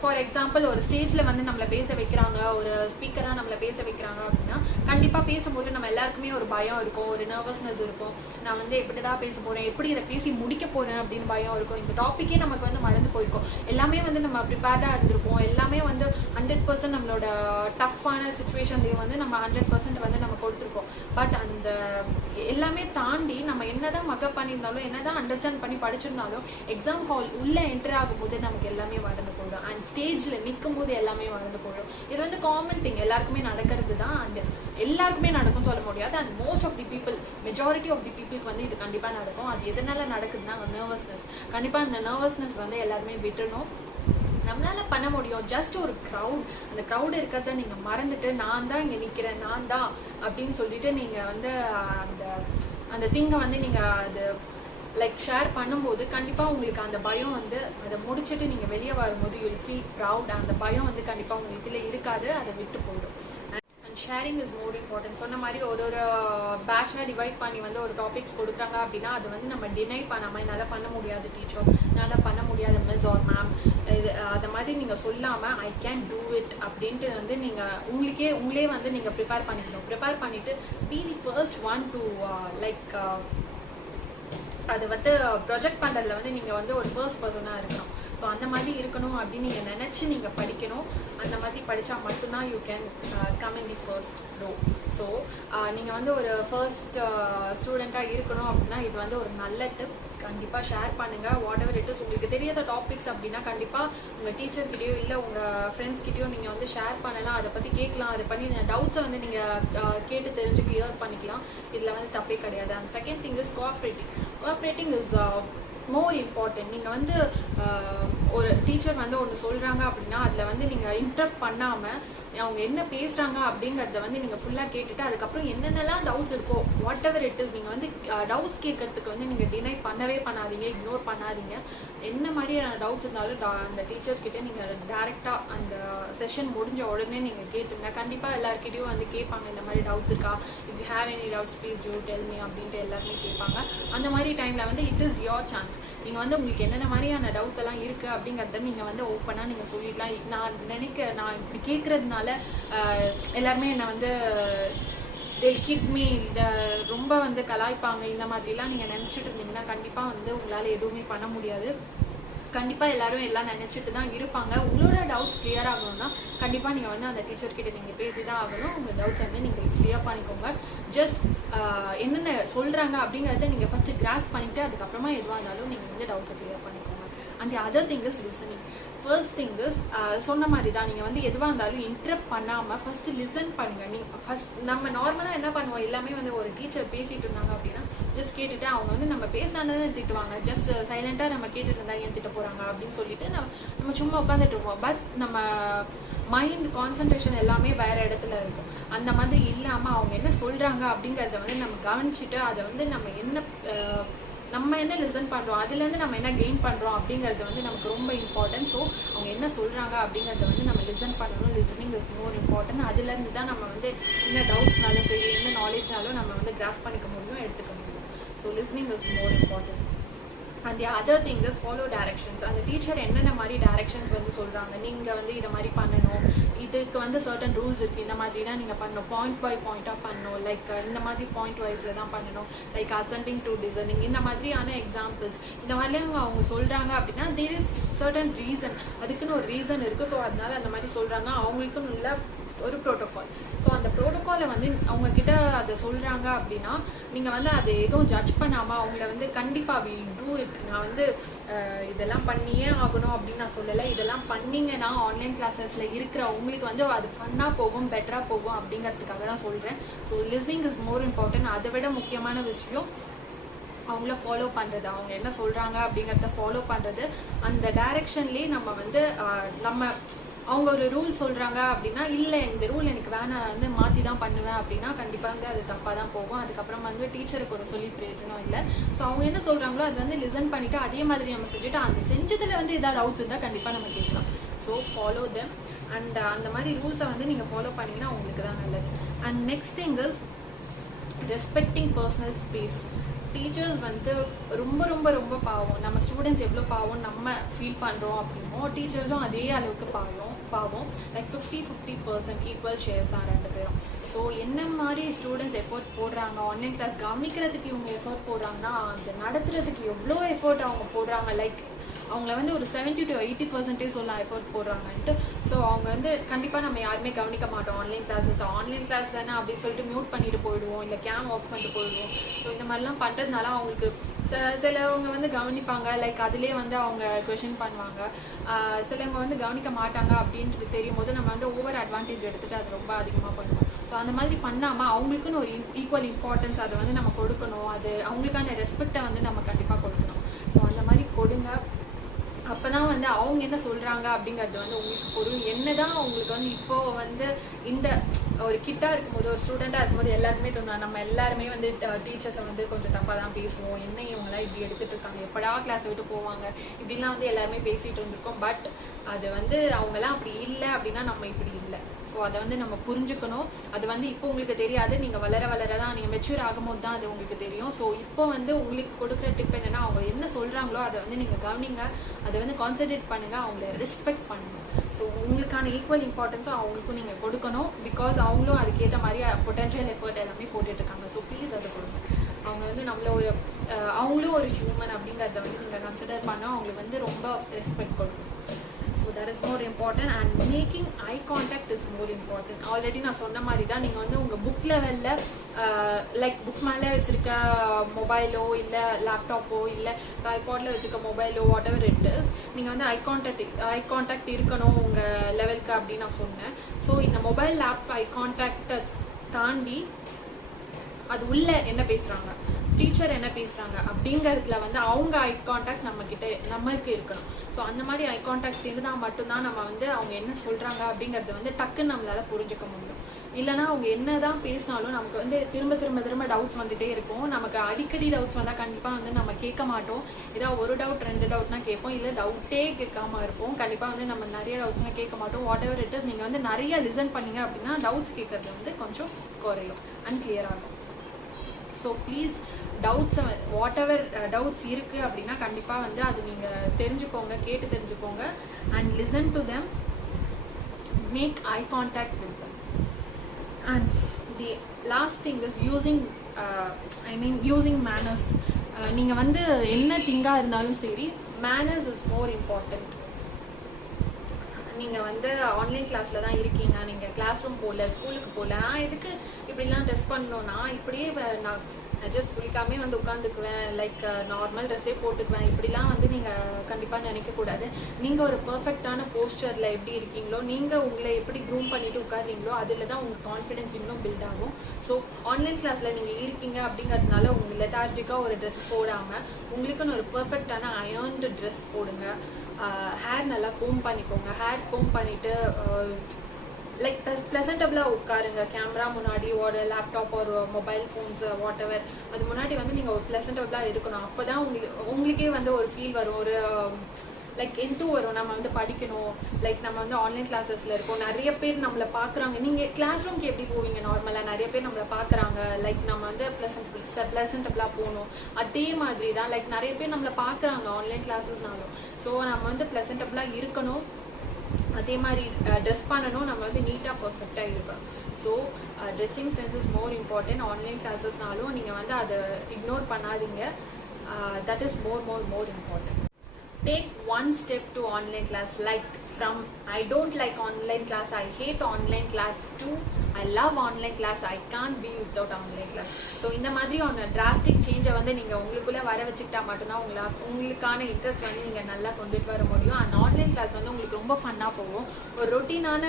ஃபார் எக்ஸாம்பிள் ஒரு ஸ்டேஜில் வந்து நம்மளை பேச வைக்கிறாங்க, ஒரு ஸ்பீக்கராக நம்மளை பேச வைக்கிறாங்க அப்படின்னா கண்டிப்பாக பேசும்போது நம்ம எல்லாருக்குமே ஒரு பயம் இருக்கும், ஒரு நர்வஸ்னஸ் இருக்கும். நான் வந்து எப்படி தான் பேச போகிறேன், எப்படி இதை பேசி முடிக்க போகிறேன் அப்படின்னு பயம் இருக்கும். இந்த டாப்பிக்கே நமக்கு வந்து மறந்து போயிருக்கும். எல்லாமே வந்து நம்ம ப்ரிப்பேர்டாக இருந்திருப்போம். எல்லாமே வந்து 100% நம்மளோட டஃப்பான சுச்சுவேஷன்லேயும் வந்து நம்ம 100% வந்து நம்ம கொடுத்துருப்போம். பட் அந்த எல்லாமே தாண்டி நம்ம என்னதான் மக்கப் பண்ணியிருந்தாலும், என்னதான் அண்டர்ஸ்டாண்ட் பண்ணி படிச்சிருந்தாலும் எக்ஸாம் ஹால் உள்ளே என்டர் ஆகும்போது நமக்கு எல்லாமே மறந்து போயிடும். அண்ட் ஸ்டேஜில் நிற்கும் போது எல்லாமே மறந்து போயிடும். இது வந்து காமன் திங், எல்லாருக்குமே நடக்கிறது தான். அண்ட் எல்லாருக்குமே நடக்கும் சொல்ல முடியாது. And most of the people, majority of the பீப்புளுக்கு வந்து இது கண்டிப்பாக நடக்கும். அது எதனால நடக்குதுன்னா நர்வஸ்னஸ். கண்டிப்பாக அந்த நர்வஸ்னஸ் வந்து எல்லாருமே விட்டுணும். நம்மளால பண்ண முடியும். ஜஸ்ட் ஒரு க்ரௌட், அந்த க்ரௌட் இருக்கிறத நீங்க மறந்துட்டு நான் தான் இங்க நிக்கிறேன், நான் தான் அப்படின்னு சொல்லிட்டு நீங்க வந்து அந்த திங்கை வந்து நீங்க அது லைக் ஷேர் பண்ணும்போது கண்டிப்பாக உங்களுக்கு அந்த பயம் வந்து அதை முடிச்சுட்டு நீங்கள் வெளியே வரும்போது யூ வில் ஃபீல் ப்ரவுட். அந்த பயம் வந்து கண்டிப்பாக உங்களுக்கு இருக்காது, அதை விட்டு போயிடும். And sharing is more important. சொன்ன மாதிரி ஒரு பேட்ச்ல டிவைட் பண்ணி வந்து ஒரு டாபிக்ஸ் கொடுக்குறாங்க அப்படின்னா அது வந்து நம்ம டினை பண்ணாமல் என்னால் பண்ண முடியாது டீச்சர், என்னால் பண்ண முடியாது மிஸ் ஆர் மேம், இது அதை மாதிரி நீங்கள் சொல்லாமல் ஐ கேன் டூ இட் அப்படின்ட்டு வந்து நீங்கள் உங்களே வந்து நீங்கள் ப்ரிப்பேர் பண்ணிக்கணும். ப்ரிப்பேர் பண்ணிவிட்டு be the first one to like அது வந்து ப்ரொஜெக்ட் பண்ணுறதுல வந்து நீங்கள் வந்து ஒரு ஃபர்ஸ்ட் பர்சனாக இருக்கணும். ஸோ அந்த மாதிரி இருக்கணும் அப்படின்னு நீங்கள் நினச்சி நீங்கள் படிக்கணும். அந்த மாதிரி படித்தா மட்டும்தான் you can come in the first row. So நீங்கள் வந்து ஒரு ஃபர்ஸ்ட் ஸ்டூடெண்ட்டாக இருக்கணும் அப்படின்னா இது வந்து ஒரு நல்ல டிப். கண்டிப்பாக ஷேர் பண்ணுங்கள். வாட் எவர் இட் இஸ், உங்களுக்கு தெரியாத டாபிக்ஸ் அப்படின்னா கண்டிப்பாக உங்கள் டீச்சர்கிட்டயோ இல்லை உங்கள் ஃப்ரெண்ட்ஸ்கிட்டயோ நீங்கள் வந்து ஷேர் பண்ணலாம், அதை பற்றி கேட்கலாம். அதை பற்றி டவுட்ஸை வந்து நீங்கள் கேட்டு தெரிஞ்சு கிளியர் பண்ணிக்கலாம். இதில் வந்து தப்பே கிடையாது. And second thing is cooperating is more important. நீங்கள் வந்து ஒரு டீச்சர் வந்து ஒன்று சொல்கிறாங்க அப்படின்னா அதில் வந்து நீங்கள் இன்டரப்ட் பண்ணாமல் அவங்க என்ன பேசுகிறாங்க அப்படிங்கிறத வந்து நீங்கள் ஃபுல்லாக கேட்டுட்டு அதுக்கப்புறம் என்னென்னலாம் டவுட்ஸ் இருக்கோ வாட் எவர் இட் இஸ் நீங்கள் வந்து டவுட்ஸ் கேட்கறதுக்கு வந்து நீங்கள் டினை பண்ணவே பண்ணாதீங்க, இக்னோர் பண்ணாதீங்க. என்ன மாதிரியான டவுட்ஸ் இருந்தாலும் அந்த டீச்சர்கிட்ட நீங்கள் டேரெக்டாக அந்த செஷன் முடிஞ்ச உடனே நீங்கள் கேட்டுங்க. கண்டிப்பாக எல்லாருக்கிட்டையும் வந்து கேட்பாங்க இந்த மாதிரி டவுட்ஸ் இருக்கா, if you have any doubts please do tell me அப்படின்ட்டு எல்லாருமே கேட்பாங்க. அந்த மாதிரி டைமில் வந்து இட் இஸ் யோர் சான்ஸ். நீங்கள் வந்து உங்களுக்கு என்னென்ன மாதிரியான டவுட்ஸ் எல்லாம் இருக்குது அப்படிங்கிறத நீங்கள் வந்து ஓப்பனாக நீங்கள் சொல்லிடலாம். நான் இப்படி கேட்குறதுனால எல்லாருமே என்னை வந்து இந்த ரொம்ப வந்து கலாய்ப்பாங்க, இந்த மாதிரிலாம் நீங்கள் நினச்சிட்டு இருந்தீங்கன்னா கண்டிப்பாக வந்து உங்களால் எதுவுமே பண்ண முடியாது. கண்டிப்பாக எல்லாரும் எல்லாம் நினச்சிட்டு தான் இருப்பாங்க. உங்களோட டவுட்ஸ் கிளியர் ஆகணும்னா கண்டிப்பாக நீங்கள் வந்து அந்த டீச்சர்கிட்ட நீங்கள் பேசி தான் ஆகணும். உங்கள் டவுட்ஸ் வந்து நீங்கள் கிளியர் பண்ணிக்கோங்க. ஜஸ்ட் என்னென்ன சொல்கிறாங்க அப்படிங்கிறத நீங்கள் ஃபஸ்ட்டு கிராஸ் பண்ணிவிட்டு அதுக்கப்புறமா எதுவாக இருந்தாலும் நீங்கள் வந்து டவுட்ஸை கிளியர் பண்ணிக்கோங்க. And other thing is listening. First thing is சொன்ன மாதிரி தான், நீங்கள் வந்து எதுவாக இருந்தாலும் இன்டரப்ட் பண்ணாமல் ஃபஸ்ட்டு லிசன் பண்ணுங்கள். நீங்கள் ஃபஸ்ட் நம்ம நார்மலாக என்ன பண்ணுவோம், எல்லாமே வந்து ஒரு டீச்சர் பேசிகிட்டு இருந்தாங்க அப்படின்னா ஜஸ்ட் கேட்டுட்டு அவங்க வந்து நம்ம பேசினாலே திட்டுவாங்க. ஜஸ்ட் சைலண்டாக நம்ம கேட்டுட்டு இருந்தா ஏன் திட்ட போகிறாங்க அப்படின்னு சொல்லிட்டு நம்ம சும்மா உட்காந்துட்டு இருப்போம். பட் நம்ம மைண்ட் கான்சன்ட்ரேஷன் எல்லாமே வேறு இடத்துல இருக்கும். அந்த மாதிரி இல்லாமல் அவங்க என்ன சொல்கிறாங்க அப்படிங்கிறத வந்து நம்ம கவனிச்சுட்டு அதை வந்து நம்ம என்ன லிசன் பண்ணுறோம், அதுலேருந்து நம்ம என்ன கெயின் பண்ணுறோம் அப்படிங்கிறது வந்து நமக்கு ரொம்ப இம்பார்ட்டன்ட். ஸோ அவங்க என்ன சொல்கிறாங்க அப்படிங்கிறத வந்து நம்ம லிசன் பண்ணணும். Listening is more important. அதுலேருந்து தான் நம்ம வந்து என்ன டவுட்ஸ்னாலும் சரி, என்ன நாலேஜ்னாலும் நம்ம வந்து கிராஸ் பண்ணிக்க முடியும், எடுத்துக்க முடியும். So listening is more important. And the other thing is follow directions. அந்த டீச்சர் என்னென்ன மாதிரி டைரக்ஷன்ஸ் வந்து சொல்கிறாங்க, நீங்கள் வந்து இதை மாதிரி பண்ணணும், இதுக்கு வந்து சர்டன் ரூல்ஸ் இருக்குது, இந்த மாதிரிலாம் நீங்கள் பண்ணணும், பாயிண்ட் பை பாயிண்ட்டாக பண்ணணும், லைக் இந்த மாதிரி பாயிண்ட் வைஸில் தான் பண்ணணும், லைக் அசெண்டிங் டு டிசெண்டிங், இந்த மாதிரியான எக்ஸாம்பிள்ஸ் இந்த மாதிரிலாம் அவங்க சொல்கிறாங்க அப்படின்னா தேர் இஸ் சர்டன் ரீசன், அதுக்குன்னு ஒரு ரீசன் இருக்குது. ஸோ அதனால அந்த மாதிரி சொல்கிறாங்க. அவங்களுக்குன்னு உள்ள ஒரு ப்ரோட்டோகால். ஸோ அந்த ப்ரோட்டோகாலை வந்து அவங்கக்கிட்ட அதை சொல்கிறாங்க அப்படின்னா நீங்கள் வந்து அதை எதுவும் ஜட்ஜ் பண்ணாமல் அவங்கள வந்து கண்டிப்பாக வில் டூ இட், நான் வந்து இதெல்லாம் பண்ணியே ஆகணும் அப்படின்னு நான் சொல்லலை. இதெல்லாம் பண்ணிங்கன்னா ஆன்லைன் கிளாஸஸில் இருக்கிற உங்களுக்கு வந்து அது ஃபன்னாக போகும், பெட்டராக போகும் அப்படிங்கிறதுக்காக தான் சொல்கிறேன். So listening is more important. அதை விட முக்கியமான விஷயம் அவங்கள ஃபாலோ பண்ணுறது, அவங்க என்ன சொல்கிறாங்க அப்படிங்கிறத ஃபாலோ பண்ணுறது. அந்த டைரெக்ஷன்லேயே நம்ம வந்து அவங்க ஒரு ரூல் சொல்கிறாங்க அப்படின்னா இல்லை இந்த ரூல் எனக்கு வேணாம், வந்து மாற்றி தான் பண்ணுவேன் அப்படின்னா கண்டிப்பாக வந்து அது தப்பாக தான் போகும். அதுக்கப்புறம் வந்து டீச்சருக்கு ஒரு சொல்லி பிரயோஜனம் இல்லை. ஸோ அவங்க என்ன சொல்கிறாங்களோ அது வந்து லிசன் பண்ணிவிட்டு அதே மாதிரி நம்ம செஞ்சுட்டு அந்த செஞ்சதில் வந்து ஏதாவது டவுட்ஸ் இருந்தால் கண்டிப்பாக நம்ம கேட்கலாம். So follow them. அண்ட் அந்த மாதிரி ரூல்ஸை வந்து நீங்கள் ஃபாலோ பண்ணிங்கன்னா உங்களுக்கு தான் நல்லது. And next thing is respecting personal space. Teachers வந்து ரொம்ப ரொம்ப ரொம்ப பாவம். நம்ம ஸ்டூடெண்ட்ஸ் எவ்வளோ பாவம் நம்ம ஃபீல் பண்ணுறோம் அப்படின்னோ டீச்சர்ஸும் அதே அளவுக்கு பாவம். லைக் 50-50% ஈக்குவல் ஷேர்ஸ் தான் ரெண்டு பேரும். ஸோ என்ன மாதிரி ஸ்டூடெண்ட்ஸ் எஃபோர்ட் போடுறாங்க, ஆன்லைன் கிளாஸ் கவனிக்கிறதுக்கு இவங்க எஃபோர்ட் போடுறாங்கன்னா அந்த நடத்துறதுக்கு எவ்வளோ எஃபோர்ட் அவங்க போடுறாங்க. லைக் அவங்கள வந்து ஒரு 70 to 80% சொல்லலாம் எஃபோர்ட் போடுறாங்கன்ட்டு. ஸோ அவங்க வந்து கண்டிப்பாக நம்ம யாருமே கவனிக்க மாட்டோம் ஆன்லைன் கிளாஸ் தானே அப்படின்னு சொல்லிட்டு மியூட் பண்ணிட்டு போயிடுவோம், இல்லை கேம் ஆஃப் பண்ணிட்டு போயிடுவோம். ஸோ இந்த மாதிரிலாம் பண்ணுறதுனால அவங்களுக்கு சிலவங்க வந்து கவனிப்பாங்க, லைக் அதிலே வந்து அவங்க கொஷின் பண்ணுவாங்க. சிலவங்க வந்து கவனிக்க மாட்டாங்க அப்படின்ட்டு தெரியும் போது நம்ம வந்து ஓவர் அட்வான்டேஜ் எடுத்துகிட்டு அது ரொம்ப அதிகமாக பண்ணுவோம். ஸோ அந்த மாதிரி பண்ணாமல் அவங்களுக்குன்னு ஒரு ஈக்குவல் இம்பார்ட்டன்ஸ் அதை வந்து நம்ம கொடுக்கணும். அது அவங்களுக்கான ரெஸ்பெக்டை வந்து நம்ம கண்டிப்பாக கொடுக்கணும். ஸோ அந்த மாதிரி கொடுங்க. அப்போ தான் வந்து அவங்க என்ன சொல்கிறாங்க அப்படிங்கிறது வந்து உங்களுக்கு பொருள் என்னதான் உங்களுக்கு வந்து இப்போது வந்து இந்த ஒரு கிட்டாக இருக்கும்போது ஒரு ஸ்டூடெண்ட்டாக இருக்கும்போது எல்லாருமே தோணும் நம்ம எல்லாருமே வந்து டீச்சர்ஸை வந்து கொஞ்சம் தப்பாக தான் பேசுவோம், என்ன இவங்களாம் இப்படி எடுத்துகிட்டு இருக்காங்க, எப்படா கிளாஸை விட்டு போவாங்க, இப்படிலாம் வந்து எல்லாருமே பேசிகிட்டு இருந்திருக்கோம். பட் அது வந்து அவங்களாம் அப்படி இல்லை அப்படின்னா நம்ம இப்படி இல்லை. ஸோ அதை வந்து நம்ம புரிஞ்சுக்கணும். அது வந்து இப்போ உங்களுக்கு தெரியாது, நீங்கள் வளர தான் நீங்கள் மெச்சூர் ஆகும்போது தான் அது உங்களுக்கு தெரியும். ஸோ இப்போ வந்து உங்களுக்கு கொடுக்குற டிப் என்னென்னா அவங்க என்ன சொல்கிறாங்களோ அதை வந்து நீங்கள் கவனிங்க, அதை வந்து கான்சன்ட்ரேட் பண்ணுங்கள், அவங்கள ரெஸ்பெக்ட் பண்ணுங்கள். ஸோ உங்களுக்கான ஈக்குவல் இம்பார்ட்டன்ஸும் அவங்களுக்கும் நீங்கள் கொடுக்கணும். பிகாஸ் அவங்களும் அதுக்கேற்ற மாதிரி பொட்டன்ஷியல் எஃபர்ட் எல்லாமே போட்டுட்ருக்காங்க. ஸோ ப்ளீஸ் அதை கொடுங்க. அவங்க வந்து நம்மள அவங்களும் ஒரு ஹியூமன் அப்படிங்கிறத வந்து நீங்கள் கன்சிடர் பண்ண அவங்களுக்கு வந்து ரொம்ப ரெஸ்பெக்ட் கொடுக்கணும். So that is more important and making eye contact is more important. Already நான் சொன்ன மாதிரி தான் நீங்கள் வந்து உங்கள் புக் லெவலில் லைக் புக் மேலே வச்சுருக்க மொபைலோ இல்லை லேப்டாப்போ இல்லை ட்ரைபாடில் வச்சுருக்க மொபைலோ வாட் எவர் இட் இஸ், நீங்கள் வந்து ஐ கான்டாக்ட் இருக்கணும் உங்கள் லெவலுக்கு அப்படின்னு நான் சொன்னேன். ஸோ இந்த மொபைல் லேப் ஐ கான்டாக்டை தாண்டி அது உள்ள என்ன பேசுகிறாங்க, டீச்சர் என்ன பேசுகிறாங்க அப்படிங்கிறதுல வந்து அவங்க ஐ கான்டாக்ட் நம்மளுக்கு இருக்கணும். ஸோ அந்த மாதிரி ஐ கான்டாக்ட் இருந்தால் மட்டும்தான் நம்ம வந்து அவங்க என்ன சொல்கிறாங்க அப்படிங்கிறத வந்து டக்குன்னு நம்மளால் புரிஞ்சுக்க முடியும். இல்லைனா அவங்க என்ன தான் பேசினாலும் நமக்கு வந்து திரும்ப டவுட்ஸ் வந்துகிட்டே இருக்கும். நமக்கு அடிக்கடி டவுட்ஸ் வந்தால் கண்டிப்பாக வந்து நம்ம கேட்க மாட்டோம். ஏதாவது ஒரு டவுட் 2 டவுட்னா கேட்போம், இல்லை டவுட்டே கேட்காம இருப்போம். கண்டிப்பாக வந்து நம்ம நிறைய டவுட்ஸ்லாம் கேட்க மாட்டோம். வாட் எவர் இட் இஸ், நீங்கள் வந்து நிறைய லிசன் பண்ணீங்க அப்படின்னா டவுட்ஸ் கேட்கறது வந்து கொஞ்சம் குறையும் அண்ட் கிளியர் ஆகும். ஸோ ப்ளீஸ் டவுட்ஸை வாட் எவர் டவுட்ஸ் இருக்குது அப்படின்னா கண்டிப்பாக வந்து அது நீங்கள் தெரிஞ்சுக்கோங்க, கேட்டு தெரிஞ்சுக்கோங்க. And listen to them, make eye contact with them. And the last thing is using manners. நீங்கள் வந்து என்ன திங்காக இருந்தாலும் சரி, மேனர்ஸ் இஸ் மோர் இம்பார்ட்டண்ட். நீங்கள் வந்து ஆன்லைன் கிளாஸில் தான் இருக்கீங்க, நீங்கள் கிளாஸ் ரூம் போகல, ஸ்கூலுக்கு போகல, நான் எதுக்கு இப்படிலாம் ட்ரெஸ் பண்ணணும்னா இப்படியே நான் ஜஸ்ட் குளிக்காமே வந்து உட்காந்துக்குவேன், லைக் நார்மல் ட்ரெஸ்ஸே போட்டுக்குவேன், இப்படிலாம் வந்து நீங்கள் கண்டிப்பாக நினைக்கக்கூடாது. நீங்கள் ஒரு பர்ஃபெக்டான போஸ்டரில் எப்படி இருக்கீங்களோ, நீங்கள் உங்களை எப்படி க்ரூம் பண்ணிட்டு உட்காருறீங்களோ அதில் தான் உங்களுக்கு கான்ஃபிடென்ஸ் இன்னும் பில்ட் ஆகும். ஸோ ஆன்லைன் கிளாஸில் நீங்கள் இருக்கீங்க அப்படிங்கிறதுனால உங்கள் லெத்தார்ஜிக்காக ஒரு ட்ரெஸ் போடாமல் உங்களுக்குன்னு ஒரு பர்ஃபெக்டான அயர்ன்டு ட்ரெஸ் போடுங்க. ஹேர் நல்லா கோம் பண்ணிக்கோங்க. ஹேர் கோம் பண்ணிவிட்டு லைக் ப்ளசன்டபுளாக உட்காருங்க. கேமரா முன்னாடி ஒரு லேப்டாப் ஒரு மொபைல் ஃபோன்ஸ் வாட் எவர் அது முன்னாடி வந்து நீங்கள் ஒரு ப்ளசன்டபுளாக இருக்கணும். அப்போ தான் உங்களுக்கே வந்து ஒரு ஃபீல் வரும், ஒரு லைக் எந்தோ வரும். நம்ம வந்து படிக்கணும், லைக் நம்ம வந்து ஆன்லைன் கிளாஸஸில் இருக்கோம், நிறைய பேர் நம்மளை பார்க்குறாங்க. நீங்கள் கிளாஸ் ரூம்க்கு எப்படி போவீங்க நார்மலாக, நிறைய பேர் நம்மளை பார்க்குறாங்க, லைக் நம்ம வந்து ப்ளசன்டபுளாக போகணும். அதே மாதிரி தான் லைக் நிறைய பேர் நம்மளை பார்க்குறாங்க ஆன்லைன் கிளாஸஸ்னாலும். ஸோ நம்ம வந்து ப்ளசன்டபுளாக இருக்கணும், அதே மாதிரி ட்ரெஸ் பண்ணணும், நம்ம வந்து நீட்டாக பர்ஃபெக்டாக இருக்கணும். So dressing sense is more important. Online கிளாஸஸ்னாலும் நீங்கள் வந்து அதை இக்னோர் பண்ணாதீங்க. That is more important. Take one step to online class, like from I don't like online class, I hate online class, to I love online class, I can't be without online class. So இந்த மாதிரி ஒரு டிராஸ்டிக் சேஞ்சை வந்து நீங்கள் உங்களுக்குள்ளே வர வச்சுக்கிட்டா மட்டும்தான் உங்களுக்கான இன்ட்ரெஸ்ட் வந்து நீங்கள் நல்லா கொண்டுட்டு வர முடியும். அண்ட் ஆன்லைன் கிளாஸ் வந்து உங்களுக்கு ரொம்ப ஃபன்னாக போகும். ஒரு ரொட்டீனான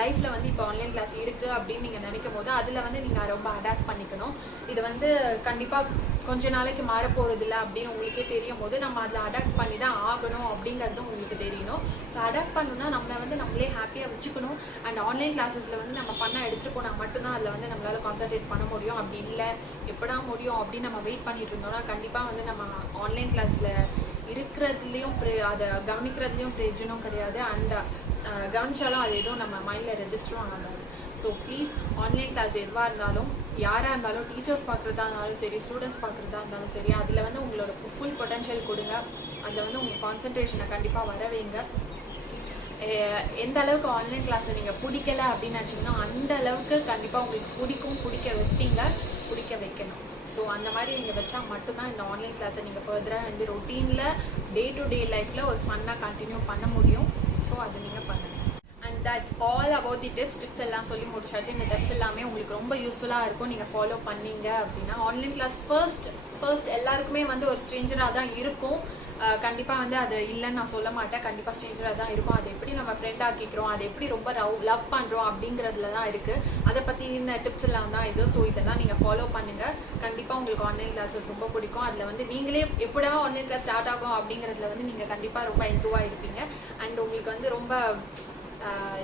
லைஃப்பில் வந்து இப்போ ஆன்லைன் கிளாஸ் இருக்குது அப்படின்னு நீங்கள் நினைக்கும் போது அதில் வந்து நீங்கள் ரொம்ப அடாப்ட் பண்ணிக்கணும். இது வந்து கண்டிப்பாக கொஞ்ச நாளைக்கு மாறப்போகிறது இல்லை அப்படின்னு உங்களுக்கே தெரியும் போது நம்ம அதில் அடாப்ட் பண்ணி தான் ஆகணும் அப்படிங்கிறதும் உங்களுக்கு தெரியணும். ஸோ அடாப்ட் பண்ணணும்னா நம்மளை வந்து நம்மளே ஹாப்பியாக வச்சுக்கணும். அண்ட் ஆன்லைன் கிளாஸஸில் வந்து நம்ம பண்ண எடுத்துகிட்டு போனால் மட்டும்தான் அதில் வந்து நம்மளால் கான்சன்ட்ரேட் பண்ண முடியும். அப்படி இல்லை எப்படா முடியும் அப்படின்னு நம்ம வெயிட் பண்ணிட்டு இருந்தோம்னா கண்டிப்பாக வந்து நம்ம ஆன்லைன் கிளாஸில் இருக்கிறதுலையும் அதை கவனிக்கிறதுலையும் பிரயோஜனம் கிடையாது. அண்ட் கவனிச்சாலும் அது எதுவும் நம்ம மைண்டில் ரெஜிஸ்டரும் ஆகாது. ஸோ ப்ளீஸ் ஆன்லைன் கிளாஸ் எதுவாக இருந்தாலும் யாராக இருந்தாலும் டீச்சர்ஸ் பார்க்குறதா இருந்தாலும் சரி, ஸ்டூடெண்ட்ஸ் பார்க்குறதா இருந்தாலும் சரி, அதில் வந்து உங்களோட ஃபுல் பொட்டன்ஷியல் கொடுங்க. அதில் வந்து உங்கள் கான்சன்ட்ரேஷனை கண்டிப்பாக வர வைங்க. எந்த அளவுக்கு ஆன்லைன் கிளாஸை நீங்கள் பிடிக்கல அப்படின்னு நினச்சிங்கன்னா அந்த அளவுக்கு கண்டிப்பாக உங்களுக்கு பிடிக்க வைக்கணும். ஸோ அந்த மாதிரி நீங்கள் வச்சா மட்டும்தான் இந்த ஆன்லைன் கிளாஸை நீங்கள் ஃபர்தராக வந்து ரொட்டீனில் டே டு டே லைஃப்பில் ஒரு ஃபன்னாக கண்டினியூ பண்ண முடியும். ஸோ அதை நீங்கள் பண்ணுங்கள். And that's all about the tips எல்லாம் சொல்லி முடிச்சாச்சு. இந்த டிப்ஸ் எல்லாமே உங்களுக்கு ரொம்ப யூஸ்ஃபுல்லாக இருக்கும் நீங்கள் ஃபாலோ பண்ணீங்க அப்படின்னா. ஆன்லைன் கிளாஸ் ஃபர்ஸ்ட் எல்லாருக்குமே வந்து ஒரு ஸ்ட்ரேஞ்சராக தான் இருக்கும். கண்டிப்பாக வந்து அது இல்லைன்னு நான் சொல்ல மாட்டேன், கண்டிப்பாக ஸ்ட்ரேஞ்சராக தான் இருக்கும். அதை எப்படி நம்ம ஃப்ரெண்ட் ஆக்கிக்கிறோம், அதை எப்படி ரொம்ப லவ் பண்ணுறோம் அப்படிங்கிறதுல தான் இருக்குது. அதை பற்றின டிப்ஸ் எல்லாம் தான் இது. ஸோ இதெல்லாம் நீங்கள் ஃபாலோ பண்ணுங்கள். கண்டிப்பாக உங்களுக்கு ஆன்லைன் கிளாஸஸ் ரொம்ப பிடிக்கும். அதில் வந்து நீங்களே எப்படா ஆன்லைன் கிளாஸ் ஸ்டார்ட் ஆகும் அப்படிங்கிறதுல வந்து நீங்கள் கண்டிப்பாக ரொம்ப என்துவாக இருப்பீங்க. அண்ட் உங்களுக்கு வந்து ரொம்ப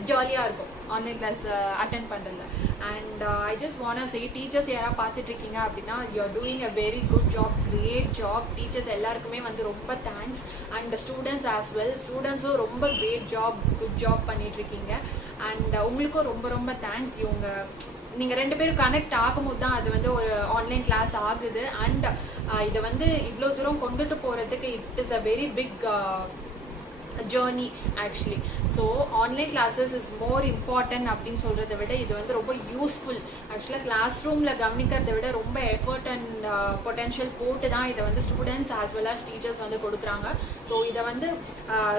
ஜாலியாக இருக்கும் ஆன்லைன் கிளாஸ் அட்டென்ட் பண்ணுறதுல. And I just want say teachers யாராவது பார்த்துட்ருக்கீங்க அப்படின்னா you are doing a very good job, great job. Teachers எல்லாருக்குமே வந்து ரொம்ப thanks. And students as well, ஸ்டூடெண்ட்ஸும் ரொம்ப கிரேட் ஜாப், குட் ஜாப் பண்ணிகிட்ருக்கீங்க. அண்ட் உங்களுக்கும் ரொம்ப ரொம்ப தேங்க்ஸ். நீங்கள் 2 பேரும் கனெக்ட் ஆகும்போது தான் அது வந்து ஒரு ஆன்லைன் கிளாஸ் ஆகுது. அண்ட் இதை வந்து இவ்வளோ தூரம் கொண்டுட்டு போகிறதுக்கு it is a very big journey actually. So online classes is more important அப்படின்னு சொல்கிறத விட இது வந்து ரொம்ப யூஸ்ஃபுல். ஆக்சுவலாக கிளாஸ் ரூமில் கவனிக்கிறத விட ரொம்ப எஃபர்ட் அண்ட் பொட்டென்ஷியல் போட்டு தான் இதை வந்து students as well as teachers வந்து கொடுக்குறாங்க. ஸோ இதை வந்து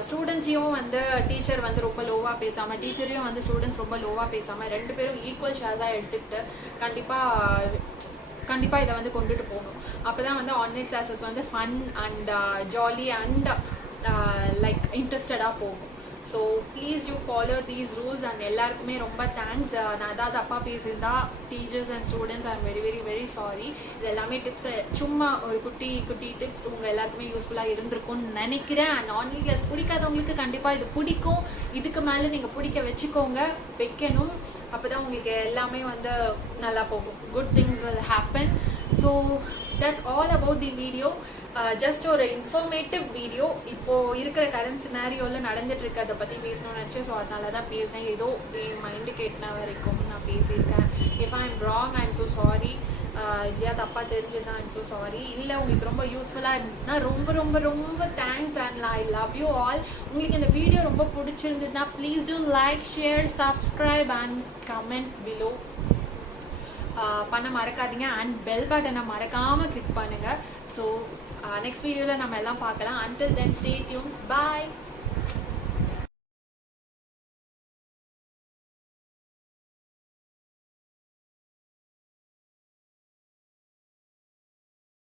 ஸ்டூடெண்ட்ஸையும் வந்து டீச்சர் வந்து ரொம்ப லோவாக பேசாமல், டீச்சரையும் வந்து ஸ்டூடெண்ட்ஸ் ரொம்ப லோவாக பேசாமல் 2 பேரும் ஈக்குவல் ஷேர்ஸாக எடுத்துக்கிட்டு கண்டிப்பாக இதை வந்து கொண்டுட்டு போகணும். அப்போ தான் வந்து ஆன்லைன் கிளாஸஸ் வந்து fun and jolly and like இன்ட்ரெஸ்டடாக போகும். So please you follow these rules. And எல்லாருக்குமே ரொம்ப தேங்க்ஸ். நான் ஏதாவது தப்பாக பேசியிருந்தா teachers and students I am very very very sorry. இது எல்லாமே டிப்ஸ், சும்மா ஒரு குட்டி டிப்ஸ் உங்கள் எல்லாருக்குமே யூஸ்ஃபுல்லாக இருந்திருக்கும்னு நினைக்கிறேன். அண்ட் ஆன்லைன் கிளாஸ் பிடிக்காதவங்களுக்கு கண்டிப்பாக இது பிடிக்கும். இதுக்கு மேலே நீங்கள் வைக்கணும். அப்போ தான் உங்களுக்கு எல்லாமே வந்து நல்லா போகும். Good things will happen. So that's all about the video. Just ஒரு இன்ஃபர்மேட்டிவ் வீடியோ. இப்போது இருக்கிற கரண்ட் சினாரியோவில் நடந்துட்டு இருக்கிறத பற்றி பேசணும்னு நினச்சேன். ஸோ அதனால தான் பேசினேன். ஏதோ என் மைண்டுக்கு எட்டின வரைக்கும் நான் பேசியிருக்கேன். If I am wrong I am so sorry. இல்லையா தப்பாக தெரிஞ்சுதான் ஐம் ஸோ சாரி. இல்லை உங்களுக்கு ரொம்ப யூஸ்ஃபுல்லாக இருந்ததுன்னா ரொம்ப ரொம்ப ரொம்ப thanks. And I love you all. உங்களுக்கு இந்த வீடியோ ரொம்ப பிடிச்சிருந்ததுன்னா please do like, share, subscribe and comment below பண்ண மறக்காதீங்க. அண்ட் பெல் பட்டனை மறக்காமல் கிளிக் பண்ணுங்கள். ஸோ நெக்ஸ்ட் வீடியோவில் நம்ம எல்லாம் பார்க்கலாம். Until then, stay tuned. Bye.